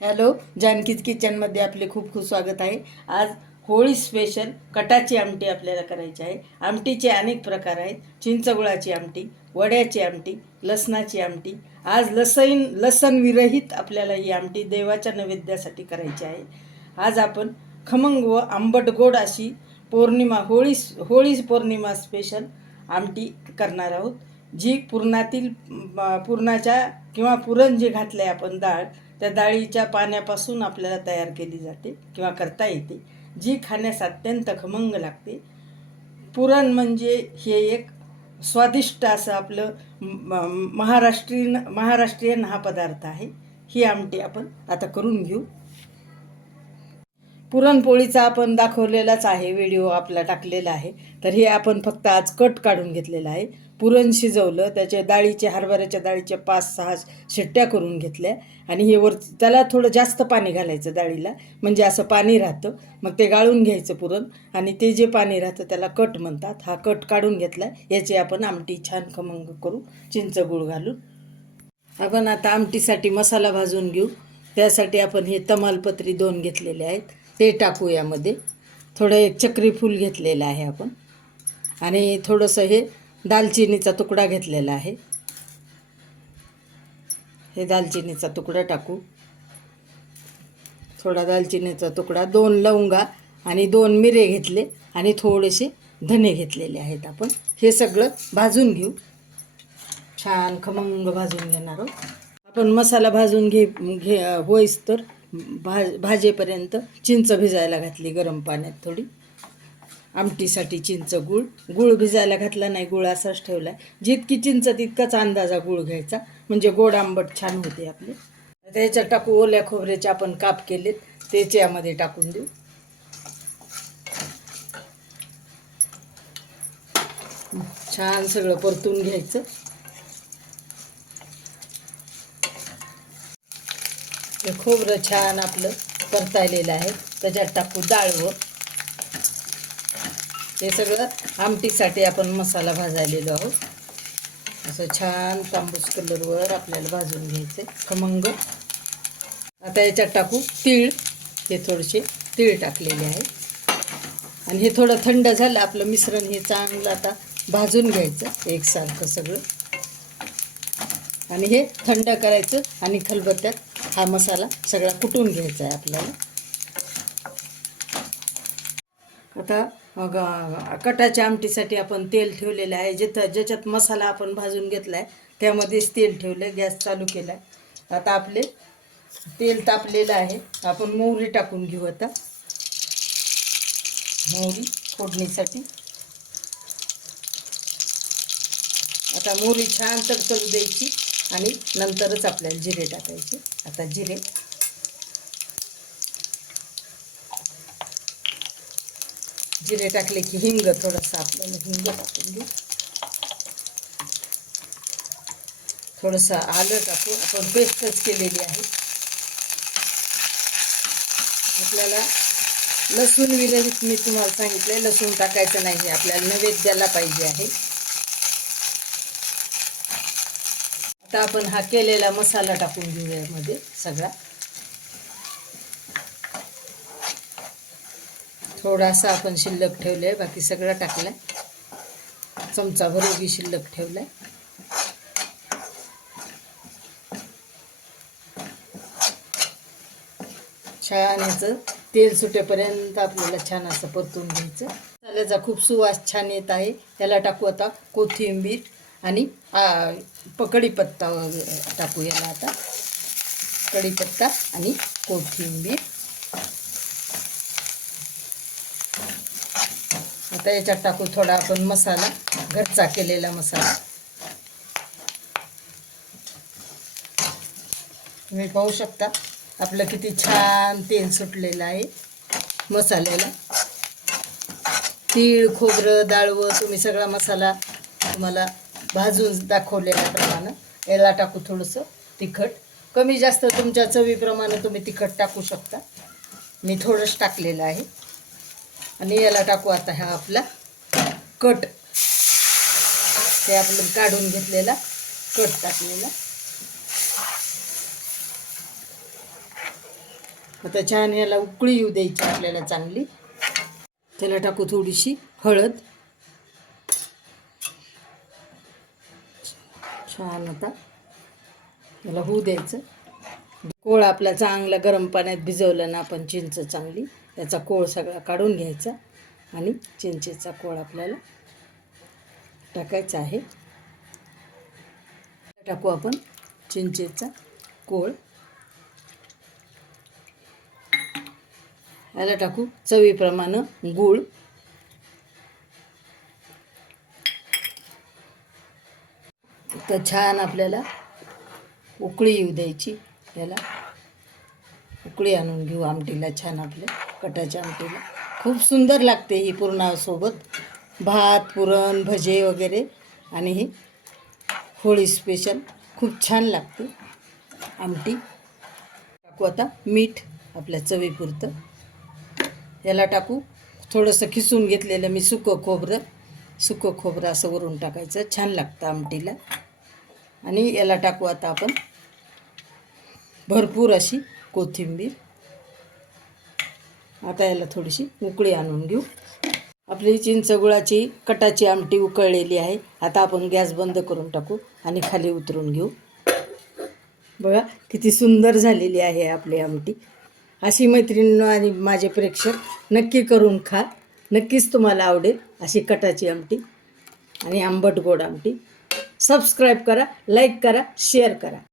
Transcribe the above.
Hello, जानकीज किचनमध्ये आपले खूप खूप स्वागत आहे. आज होळी स्पेशल कटाची आमटी आपल्याला करायची आहे. आमटीचे अनेक प्रकार आहेत. चिंचगुळाची आमटी, वड्याची आमटी, लसणाची आमटी. आज लसण विरहित आपल्याला ही आमटी देवाच्या नैवेद्यासाठी करायची आहे. आज आपण खमंग व आंबट गोड अशी होळी पौर्णिमा स्पेशल आमटी करणार आहोत. जी पुरणाच्या किंवा पुरण जे घातलं आहे आपण डाळ, त्या डाळीच्या पाण्यापासून आपल्याला तयार केली जाते किंवा करता येते, जी खाण्यास अत्यंत खमंग लागते. पुरण म्हणजे हे एक स्वादिष्ट असं आपलं महाराष्ट्रीयन हा पदार्थ आहे. ही आमटी आपण आता करून घेऊ. पुरणपोळीचा आपण दाखवलेलाच आहे, व्हिडिओ आपला टाकलेला आहे. तर हे आपण फक्त आज कट काढून घेतलेला आहे. पुरण शिजवलं, त्याच्या हरभऱ्याच्या डाळीच्या 5-6 शिट्ट्या करून घेतल्या आणि हे त्याला थोडं जास्त पाणी घालायचं डाळीला, म्हणजे असं पाणी राहतं. मग ते गाळून घ्यायचं पुरण आणि ते जे पाणी राहतं त्याला कट म्हणतात. हा कट काढून घेतला. याची आपण आमटी छान खमंग करू चिंच गूळ घालून. आपण आता आमटीसाठी मसाला भाजून घेऊ. त्यासाठी आपण हे तमालपत्री 2 घेतलेले आहेत, ते टाकू यामध्ये. थोडं एक चक्री फूल घेतलेलं आहे आपण आणि थोडंसं हे दालचिनीचा तुकडा घेतलेला आहे. हे दालचिनीचा तुकडा टाकू. थोडा दालचिनीचा तुकडा, 2 लवंगा आणि 2 मिरे घेतले आणि थोडेसे धने घेतलेले आहेत. आपण हे सगळं भाजून घेऊ. छान खमंग भाजून घेणार आहोत आपण. मसाला भाजून होईस तर भाजेपर्यंत चिंच भिजायला घातली गरम पाण्यात थोडी. आमटीसाठी चिंच गूळ भिजायला घातला नाही, गूळ असाच ठेवला आहे. जितकी चिंच तितकाच अंदाजा गूळ घ्यायचा, म्हणजे गोड आंबट छान होते आपले. त्याच्यात टाकू ओल्या खोबऱ्याचे आपण काप केलेत, त्याचे यामध्ये टाकून देऊ. छान सगळं परतून घ्यायचं. हे खोबरं छान आपलं परतायलेलं आहे. त्याच्यात टाकू डाळवं. हे सगळं आमटीसाठी आपण मसाला भाजायलेलो आहोत. असं छान तांबूस कलरवर आपल्याला भाजून घ्यायचं खमंग. आता याच्यात टाकू तीळ. हे थोडेसे तीळ टाकलेले आहे आणि हे थोडं थंड झालं आपलं मिश्रण. हे चांगलं आता भाजून घ्यायचं एकसारखं सगळं आणि हे थंड करायचं आणि खलबत्त्यात हा मसाला सगळा कुटून घ्यायचा आहे आपल्याला. आता कटाच्या आमटीसाठी आपण तेल ठेवलेलं आहे. ज्याच्यात मसाला आपण भाजून घेतला आहे त्यामध्येच तेल ठेवलं, गॅस चालू केला आहे. आता आपले तेल तापलेलं आहे. आपण मोहरी टाकून घेऊ. आता मोहरी फोडणीसाठी. आता मोहरी छान तडतडू द्यायची आणि नंतरच आपल्याला जिरे टाकायचे. आता जिरे टाकले की हिंग, थोडंसं आपल्याला हिंग टाकून घेऊ. थोडंसं आलं टाकू. आपण पेस्टच केलेली आहे. आपल्याला लसूण विरहित मी तुम्हाला सांगितलं, लसूण टाकायचं नाही, आपल्याला नैवेद्याला पाहिजे आहे. आता आपण हा केलेला मसाला टाकून घेऊ यामध्ये सगळा. थोडासा आपण शिल्लक ठेवलं आहे, बाकी सगळं टाकलं आहे. चमचा भरोगी शिल्लक ठेवलं आहे. छान याचं तेल सुटेपर्यंत आपल्याला छान असं परतून घ्यायचं. मसाल्याचा खूप सुवास छान येत आहे. त्याला टाकू आता कोथिंबीर आणि कढीपत्ता टाकू याला. आता कढीपत्ता आणि कोथिंबीर. आता याच्यात टाकू थोडा आपण मसाला, घरचा केलेला मसाला. तुम्ही पाहू शकता आपलं किती छान तेल सुटलेलं आहे मसाल्याला. तीळ, खोबरं, डाळवं, तुम्ही सगळा मसाला तुम्हाला भाजून दाखवलेल्याप्रमाणे याला टाकू. थोडंसं तिखट कमी जास्त तुमच्या चवीप्रमाणे तुम्ही तिखट टाकू शकता. मी थोडंच टाकलेलं आहे. आणि याला टाकू आता हा आपला कट. ते आपलं काढून घेतलेला कट टाकलेला. आता छान याला उकळी येऊ द्यायची आपल्याला चांगली. त्याला टाकू थोडीशी हळद. छान आता याला होऊ द्यायचं. कोळ आपला चांगला गरम पाण्यात भिजवलं ना आपण चिंच चांगली, त्याचा कोळ सगळा काढून घ्यायचा आणि चिंचेचा कोळ आपल्याला टाकायचा आहे. टाकू आपण चिंचेचा कोळ. याला टाकू चवीप्रमाणे गूळ. तर छान आपल्याला उकळी येऊ द्यायची. याला उकळी आणून घेऊ आमटीला. छान आपल्या कटाच्या आमटीला खूप सुंदर लागते ही पुरणासोबत. भात, पुरण, भजे वगैरे. आणि ही होळी स्पेशल खूप छान लागते आमटी. टाकू आता मीठ आपल्या चवीपुरतं. याला टाकू थोडंसं खिसून घेतलेलं मी सुकं खोबरं असं वरून टाकायचं. छान लागतं आमटीला. आणि याला टाकू आता आपण भरपूर अशी कोथिंबीर. आता याला थोडीशी उकळी आणून घेऊ. आपली चिंचगुळाची कटाची आमटी उकळलेली आहे. आता आपण गॅस बंद करून टाकू आणि खाली उतरून घेऊ. बघा किती सुंदर झालेली आहे आपली आमटी. अशी मैत्रिणींनो आणि माझे प्रेक्षक नक्की करून खा. नक्कीच तुम्हाला आवडेल अशी कटाची आमटी आणि आंबट गोड आमटी. सबस्क्राईब करा, लाईक करा, शेअर करा.